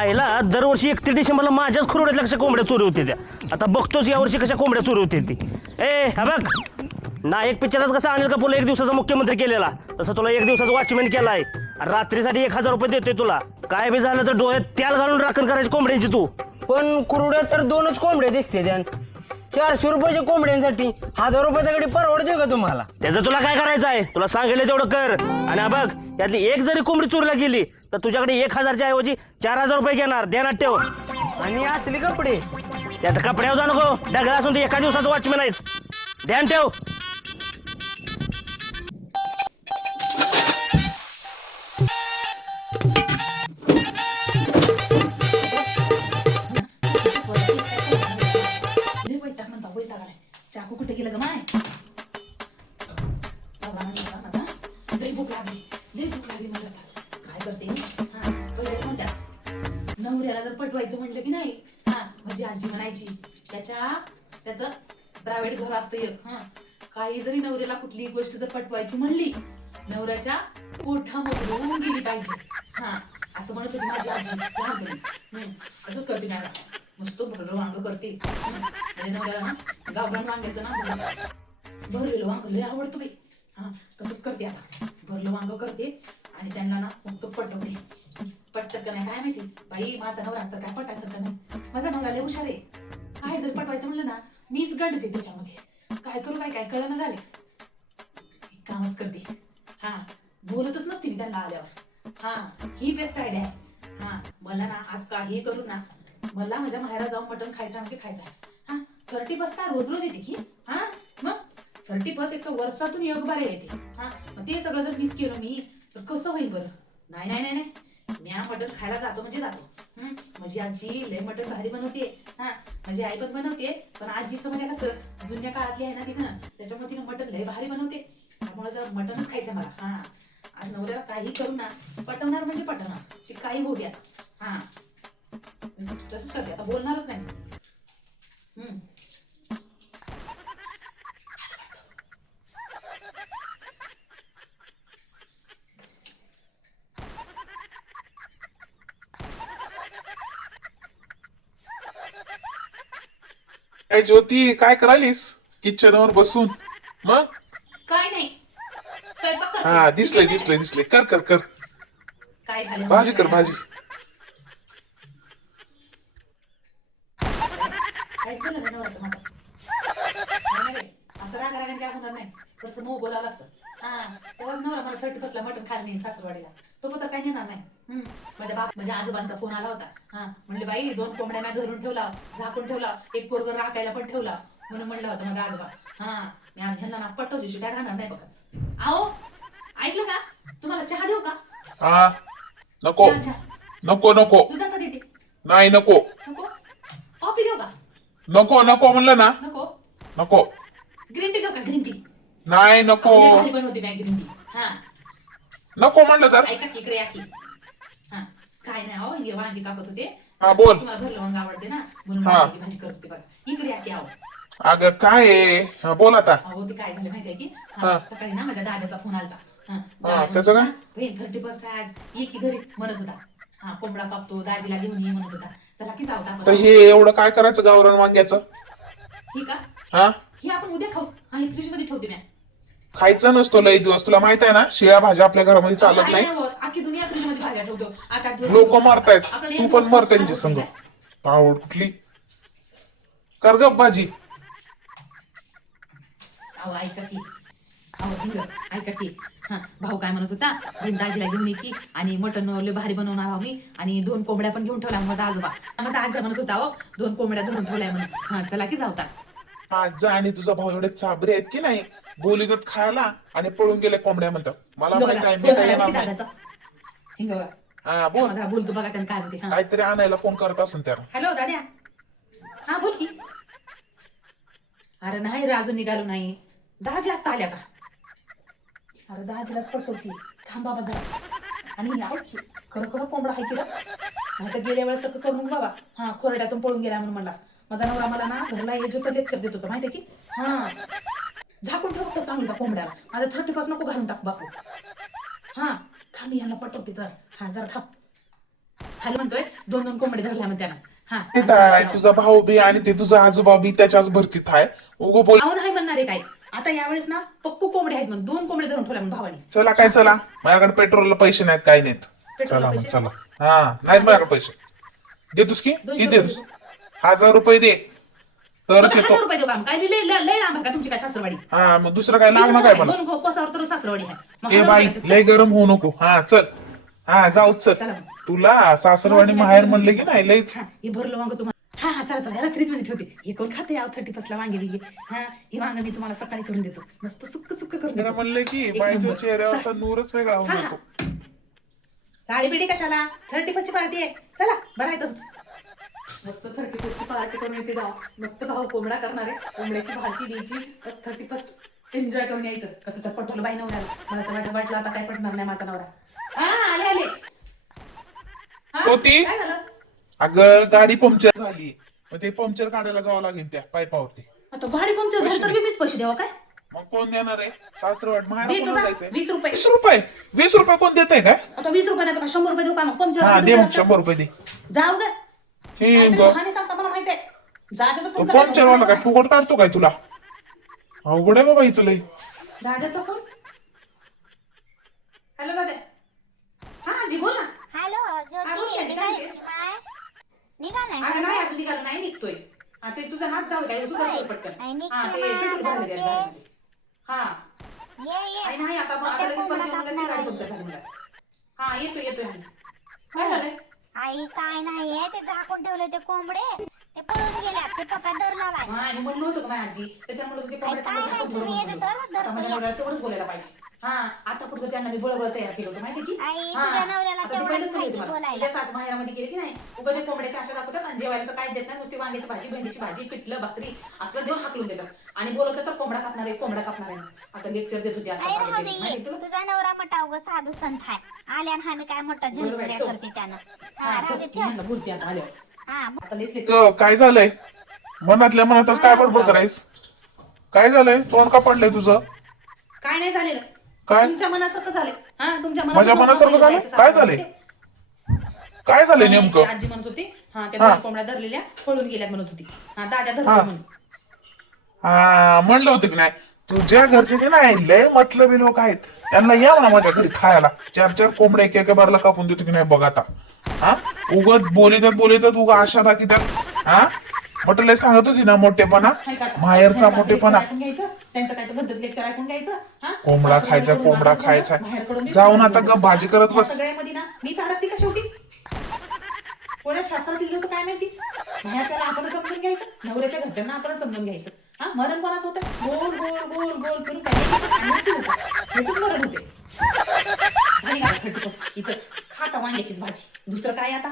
आईला दरवर्षी 31 डिसेंबरला माझ्याच खुरड्यातल्या कशा कोंबड्या चोरी होते त्या. आता बघतोच यावर्षी कशा कोंबड्या चोरी होते ती. हा बघ, नायक पिक्चरात कसा अनिल कपूरला 1 दिवसाचा मुख्यमंत्री केलेला, तसं तुला 1 दिवसाचा वॉचमॅन केलाय. रात्रीसाठी 1000 रुपये देतोय तुला. काय बी झालं तर डोळ्यात तेल घालून राखण करायची कोंबड्यांची तू. पण कुरड्यात तर 2च कोंबड्या दिसते त्यान. 400 रुपयाच्या कोंबड्यांसाठी 1000 रुपयाचा गडी परवडतोय का तुम्हाला? त्याचं तुला काय करायचं आहे? तुला सांगितलं तेवढं कर. आणि बघ, यातली एक जरी कोंबडी चोरीला गेली तर तुझ्याकडे 1000च्या ऐवजी 4000 रुपये घेणार. ध्यानात ठेव. आणि असले कपडे त्यात कपड्यावर जा नको. डगळा असून ते 1 दिवसाचं वॉचमॅन आहेस. ध्यान ठेव. चाकू कुठे गेलं ग माय? लई भूक लागली मला. काय करते नवऱ्याला जर पटवायचं म्हटलं की नाही, माझी आजी म्हणायची त्याचं प्रायव्हेट घर असतं एक. काही जरी नवऱ्याला कुठली गोष्ट जर पटवायची म्हणली, नवऱ्याच्या पोटामधून गेली पाहिजे. असं म्हणत होती माझी आजी लहानपणी. असंच करते मॅडम. मस्त भरलं वांग करते. म्हणजे नवऱ्याला ना गावरान वांग्याचं ना भरलेलं वांग लय आवडतं बाई. तसंच करते. आता भरलं वांग करते आणि त्यांना ना मस्त पटवते. पटत का नाही काय माहिती बाई. माझा नवरा आता काय पटायचं का नाही. माझा नवरा लय हुशार आहे. काय जर पटवायचं म्हणलं ना, मीच गंडते त्याच्यामध्ये. काय करू काय कळलं झाले. कामच करते. बोलतच नसते मी त्यांना आल्यावर. ही बेस्ट आयडिया आहे. मला ना आज काही करू ना, मला माझ्या माहेरा जाऊन मटण खायचं म्हणजे खायचं. 30 काय रोज रोज येते की? मग 30 एक तर वर्षातून 1 बार येते. मग ते सगळं जर मिस केलं मी तर कसं होईल बरं? नाही मी मटण खायला जातो म्हणजे जातो. माझी आजी लय मटण भारी बनवते. माझी आई पण बनवते. पण आजीचं म्हणजे कसं जुन्या काळातली आहे ना तिनं, त्याच्यामुळे तिनं मटण लय भारी बनवते. त्यामुळे जरा मटणच खायचं मला. आज नवऱ्याला काही करू ना, पटवणार म्हणजे पटवणार. ते काही होऊ द्या. तसंच करते. आता बोलणारच नाही. काय ज्योती, काय करायलीस किचनवर बसून? मग काय नाही, स्वयंपाक करते. दिसलंय. कर. काय झालं? भाजी कर, भाजी. काहीच बोलला नाही नवरा माझा. नाही रे, असं रागाने काय होणार नाही. थोडंसं मऊ बोलावं लागतं. तेव्हाच नवरा मला 31 ला मटण खायला नाही सासूरवाडीला. तो पत्र काही नेणार नाही. माझ्या आजोबांचा फोन आला होता. म्हणले बाई 2 कोंबड्या मी धरून ठेवला, झाकून ठेवला, एक पोरगं राखायला पण ठेवला म्हणून म्हणलं होतं माझा आजोबा. मी आज ह्यांना ना पटवची काय राहणार नाही बघाच. आओ ऐकलं का? तुम्हाला चहा देऊ का? नको. दुधाचा देते. नाही नको. कॉफी देऊ का? नको म्हणलं ना. नको. ग्रीन टी देऊ का? ग्रीन टी नाही नको. भारी बनवते मी ग्रीन टी. नको म्हणलं तर. ऐका इकडे या की. काय नाही अहो, हे वांगी कापत होते. बोल. तुम्हाला भरलं वांग आवडते ना म्हणून वांग्याची भाजी करत होते बघा. इकडे या की. अगं काय आहे? बोल आता. अहो ते काय झालं माहितीये की सकाळी ना माझ्या दादाचा फोन आलता. त्याचं काय? 31 काय आज ये की घरी म्हणत होता. कोंबडा कापतो, दाजीला घेऊन ये म्हणत होता. चला की जाऊ तर हे एवढं काय करायचं गावरान वांग्याचं? ही का? ही आपण उद्या खाऊ. ही फ्रीज मध्ये ठेवते मी. खायचं नसतो लई दिवस. तुला माहित आहे ना, शिळ्या भाज्या आपल्या घरामध्ये चालत नाही. अख्खी दुनिया फ्रीज मध्ये भाज्या ठेवतो. 8-8 दिवस लोक मरतायत, तू पण मर त्यांची संग. पावड कुठली? कर गप भाजी. अहो ऐका की. ऐका की. भाऊ काय म्हणत होता, दाजीला घेऊन ये की आणि मटण लय भारी बनवणार आहो मी आणि 2 कोंबड्या पण घेऊन ठेवल्या. माझा आजोबा माझा आजा म्हणत होता 2 कोंबड्या धरून ठेवल्या म्हणून. चला की जाऊता. आजा आणि तुझा भाऊ एवढे चाबरे आहेत की नाही, बोलीत खायला आणि पळून गेले कोंबड्या म्हणतात. मला माहित आहे, मी काय येणार नाही. बोल. माझा बोलतो बघा त्यांना काय म्हणते. काहीतरी आणायला फोन करत असेल त्याला. हॅलो दाद्या. बोल की. अरे नाही रे, अजून निघालो नाही. दाजी आता आले आता. अरे दाजीलाच पटवते. थांब बाबा जरा. आणि खरं कोंबडा आहे की रे? नाही तर गेल्या वेळेस सगळं करून बाबा खोरड्यातून पळून गेला म्हणून म्हणलास. माझा नवरा मला ना घरला येजोत लेक्चर देत होता माहितीये की. झाकून ठेव फक्त चांगलं कोंबड्याला. माझा 30 नको घालून टाक बापू. थांब यांना पटवते तर. जरा थांब. खाली म्हणतोय 2 कोंबडे धरल्या म्हणते त्यानं. हा ते काय तुझा भाऊ बी आणि ते तुझा आजोबा बी त्याच्याच भरतीत आहे उगो बोल. अहो नाही म्हणणार आहे काय आता यावेळेस ना पक्कू कोंबडे आहेत म्हणून 2 कोंबडे धरून ठेवल्या म्हणून भावाने. चला काय चला माझ्याकडे पेट्रोलला पैसे नाहीत काय नाहीत. पेट्रोलला चला मग पैसे? चला. हा नाहीत माझ्याकडे पैसे. देतोस की 200 किती देतोस? 1000 रुपये दे तरच बरं, येतो. 1000 रुपये देऊ का काय लय लय लांब आहे का तुमची काय सासरवाडी? हा मग दुसरं काय लागणार काय मला. 2 कोसावर तर सासरवाडी आहे मग ए 1000 बाई रुपये लय गरम होऊ नको. हा चल. हा जाऊ चल. चला. तुला सासरवाडी माहेर म्हणले की नाही लयच. हा, हे भरलं वांग तुम्हाला. हा हा चला चला याला फ्रीज मध्ये ठेवते. हे कोण खाते याव 31 ला वांगे बिगे. हा हे वांग मी तुम्हाला सकाळी करून देतो मस्त सुक्क सुक्क करून त्याला देतो. म्हणले की एक बाईच्या नंबर. चेहऱ्यावरचा नूरच वेगळा होऊन हा, हा. जातो. साडी बिडी कशाला 31 ची पार्टी आहे चला बरं आहे तसंच मस्त 31 ची पार्टी करून येते जाऊ मस्त भाऊ कोंबडा करणार आहे कोंबड्याची भाजी द्यायची बस 31 एन्जॉय करून यायचं कसं तर पटवलं बाई नवऱ्याला मला तर वाटलं आता काय पटणार नाही माझा नवरा हा आले आले हा, होती? काय झालं अगं गाडी पंक्चर झाली मग ते पंक्चर काढायला जावं लागेल त्या पायपावरती. आता गाडी पंक्चर झाली तर मीच पैसे द्यावा काय मग कोण देणार आहे सासरवाड माहेर दे कोण तुझा जायचंय? 20 रुपये 20 रुपये 20 रुपये कोण देत आहे काय? आता 20 रुपये नाही तर 100 रुपये देऊ का मग पंक्चर हा दे मग 100 रुपये दे. जाऊ ग हे काहीतरी बहाणे सांगता मला माहिती आहे जायचं तर तो तुमचा पंक्चर वाला काय फुकट काढतो काय तुला? अवघड आहे बाबा हिचं लय. दादाचा फोन हॅलो दादा हा जी बोल ना हॅलो हा, बोल ज्योती की, निघालीस काय की माय? निघालाय अगं नाही अजून निघालं नाही निघतोय हा ते तुझा हात जाऊ काय सुद्धा कर पटकन नाही, निघते हा ते ना, पेट्रोल आता भरले होते. हा ये आई नाही आता आता लगेच परत येऊन लागते गाडी तुमच्या झाली मला हा येतोय येतोय आम्ही काय झालंय आई काय नाहीये ते झाकून ठेवले ते कोंबडे ते पळून गेले ते पप्पा धरणार हा आणि म्हणलं होतं का माझी आजी त्याच्यामुळे तुझे कपडे काय नाही, तुम्ही येते तर आता माझ्या नवऱ्याला तेवढंच बोलायला पाहिजे हा आता कुठं त्यांना मी बळबळ तयार केलं होतं माहिती की आई, हा, तुझ्या नवऱ्याला आता ते तेवढंच पहिलेच पाहिजे बोलले तुम्हाला. बोलायला. तुझ्या सास माहेरामध्ये गेले की नाही उगा ते कोंबड्याची आशा दाखवतात आणि जेवायला तर काहीच देत नाही नुसती वांग्याची भाजी भेंडीची भाजी पिठलं भाकरी असं देऊन हाकलून देतात आणि बोलवतात तर कोंबडा कापणार आहे कोंबडा कापणार आहे असं लेक्चर देत होते आई आता राहू दे माहिती ये. तुला तुझा नवरा मोठा उगा साधू संत आहे आल्यान हा मी काय मोठा बरोबर आहे, झलमऱ्या ठेव. करते त्यानं हा हा, राहू दे चल, ठेव. यांना बोलते आता आल्यावर हा आता लेस काय झालंय मनातल्या मनातच काय बडबड करायस? काय झालंय तोंड का पडलंय तुझं? काय नाही झालेलं काय? तुमच्या मनासारखं झालंय हा तुमच्या माझ्या मनासारखं झालं? काय झालंय? काय झालंय नेमकं? आजी म्हणत होती हा त्या हा. दोन कोंबड्या धरलेल्या पळून गेल्यात म्हणत होती हा दाद्या धरतो हा. म्हणून हा म्हणलं होतं की नाही तुझ्या घरचे की नाही लय मतलबी लोक आहेत त्यांना या म्हणा माझ्या घरी खायला 4-4 कोंबड्या एका बारला कापून देतो की नाही बघ आता. हा उगत बोलितात उगा आशा दाखितात. हा म्हटलं सांगत होती ना मोठेपणा हाय का आता? माहेरचा त्यांचं मोठेपणा. लेक्चर ऐकून घ्यायचं, त्यांचं काय तर भलतंच लेक्चर ऐकून घ्यायचं हा? कोंबडा सासूला खायचा बोलून कोंबडा माझं खायचा बोलणं, बाहेरकडून मी जाऊन बाहेर आता बोलणं. ग भाजी करत या बस. सगळ्यामध्ये ना मीच अडकते का शेवटी कोणा शास्त्रात लिहिलं होतं काय माहिती ह्याच्याला आपण समजून घ्यायचं नवऱ्याच्या घरच्यांना आपण समजून घ्यायचं हा मरण कोणाचं होतं गोल गोल गोल गोल करून ह्याच मरण होते झाली का 31 इथंच खाता वांग्याचीच भाजी दुसरं काय आता